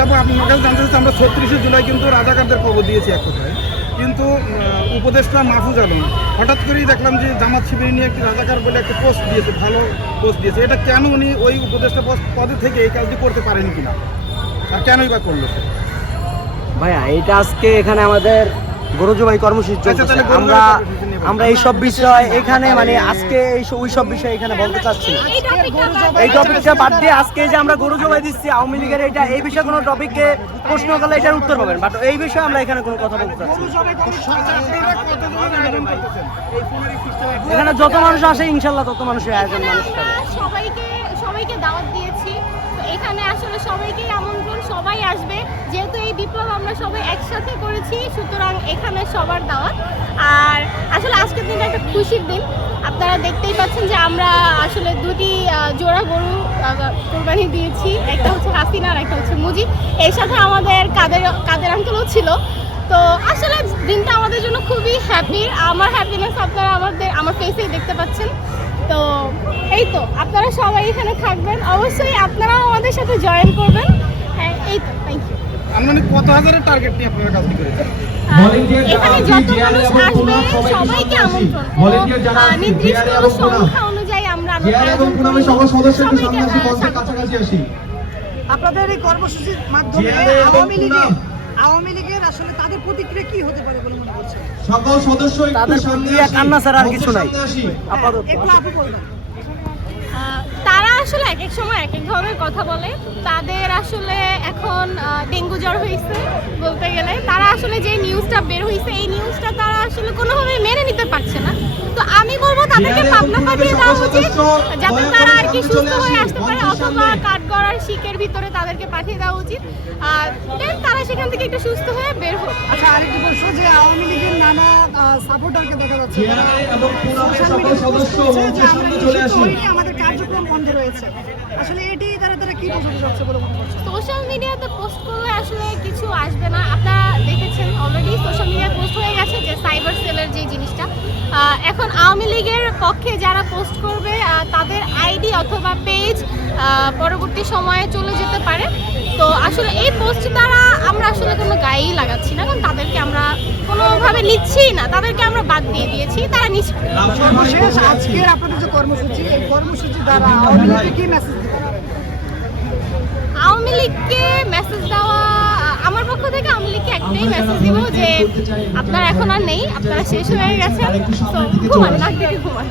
আপু আপনার কাছে জানতে চাচ্ছি আমরা ছত্রিশে জুলাই কিন্তু রাজাকারদের খবর দিয়েছি এক কথায় কিন্তু উপদেষ্টা মাহফুজ আলম হঠাৎ করেই দেখলাম যে জামাত শিবির নিয়ে একটি রাজাকার বলে একটা পোস্ট দিয়েছে ভালো পোস্ট দিয়েছে এটা কেন উনি ওই উপদেষ্টা পোস্ট পদে থেকে এই কাজটি করতে পারেন কিনা আর কেনই বা করল? ভাইয়া এটা আজকে এখানে আমাদের গরুজবাই কর্মসূচি আচ্ছা, আমরা। আমরা এই সব বিষয় এখানে মানে আজকে ওই সব বিষয় এখানে বলতে চাচ্ছি। এই টপিকটা বাদ দিয়ে আজকে যে আমরা গরু জবাই দিচ্ছি, আওয়ামী লীগের এটা, এই বিষয়ে কোনো টপিককে প্রশ্ন করলে এটার উত্তর পাবেন। বাট এই বিষয়ে আমরা এখানে কোনো কথা বলতে চাচ্ছি? এখানে যত মানুষ আসে, ইনশাল্লাহ তত মানুষের আয়োজন মানুষ সবাইকে দাওয়াত দিয়েছি। এখানে আসলে সবাইকেই আমন্ত্রণ, সবাই আসবে। যেহেতু এই বিপ্লব আমরা সবাই একসাথে করেছি, সুতরাং এখানে সবার দাওয়াত। আর আসলে আজকের দিনটা একটা খুশির দিন। আপনারা দেখতেই পাচ্ছেন যে আমরা আসলে দুটি জোড়া গরু কোরবানি দিয়েছি। একটা হচ্ছে হাসিনা আর একটা হচ্ছে মুজিব এর সাথে আমাদের কাদের কাদের আঙ্কেলও ছিল। তো আসলে দিনটা আমাদের জন্য খুবই হ্যাপি আমার হ্যাপিনেস আপনারা আমাদের, আমার ফেসেই দেখতে পাচ্ছেন। তো এই তো আপনারা সবাই এখানে থাকবেন অবশ্যই আপনারাও আমাদের সাথে জয়েন করবেন হ্যাঁ এই তো থ্যাংক ইউ আনুমানিক কত হাজারের টার্গেট নিয়ে আপনারা কাজটি করেছেন এখানে যত মানুষ আসবে সবাইকে সবাইকে সামনে আসি। আমন্ত্রণ Volunteer যারা আহ, আছি, নির্দিষ্ট JR এবং পুনম। সংখ্যা অনুযায়ী আমরা আয়োজন করি। সবাইকে। কাছাকাছি আসি আপনাদের এই কর্মসূচির মাধ্যমে আওয়ামী লীগের। আওয়ামী লীগের আসলে তাদের প্রতিক্রিয়া কি হতে পারে বলে মনে করছেন? সকল সদস্য একটু তাদের সামনে প্রতিক্রিয়া আসি। কান্না ছাড়া আর কিছু নাই। আপাতত। এগুলো বলবেন। তারা আসলে এক এক সময় এক এক ধরনের কথা বলে। তাদের আসলে এখন ডেঙ্গু জ্বর হয়েছে বলতে গেলে। তারা আসলে যে নিউজটা বের হয়েছে এই নিউজটা তারা আসলে কোনোভাবে মেনে তাদেরকে পাবনা পাঠিয়ে দেওয়া উচিত যাতে তারা আর কি সুস্থ হয়ে আসতে পারে অথবা। কাঠগড়ার শিকের ভিতরে তাদেরকে পাঠিয়ে দেওয়া উচিত। আর তারা সেখান থেকে একটু সুস্থ হয়ে বের হোক। আচ্ছা আরেকটি প্রশ্ন যে আওয়ামী লীগের নানা সাপোর্টারকে দেখা যাচ্ছে করছে আমাদের কার্যক্রম বন্ধ রয়েছে। আসলে এটি দ্বারা তারা কি বোঝাতে যাচ্ছে বলে মনে করছেন? সোশ্যাল মিডিয়াতে পোস্ট করলে আসলে কিছু আসবে না। আপনারা দেখেছেন অলরেডি সোশ্যাল মিডিয়ায় পোস্ট হয়ে গেছে যে সাইবার সেলের যে জিনিসটা এখন আওয়ামী লীগের পক্ষে যারা পোস্ট করবে তাদের আইডি অথবা পেজ পরবর্তী সময়ে চলে যেতে পারে। তো আসলে এই পোস্ট দ্বারা আমরা আসলে কোনো গায়েই লাগাচ্ছি না, কারণ তাদেরকে আমরা কোনোভাবে নিচ্ছি না। তাদেরকে আমরা বাদ দিয়ে দিয়েছি, তারা নিচ্ছে আজকের আপনাদের যে কর্মসূচি, এই কর্মসূচি দ্বারা কি মেসেজ দিতে পারে আওয়ামী লীগকে মেসেজ দেওয়া আমার পক্ষ থেকে আওয়ামী মেসেজ দিব যে আপনারা এখন আর নেই আপনারা শেষ হয়ে গেছেন তো ঘুমান নাক ঘুমান।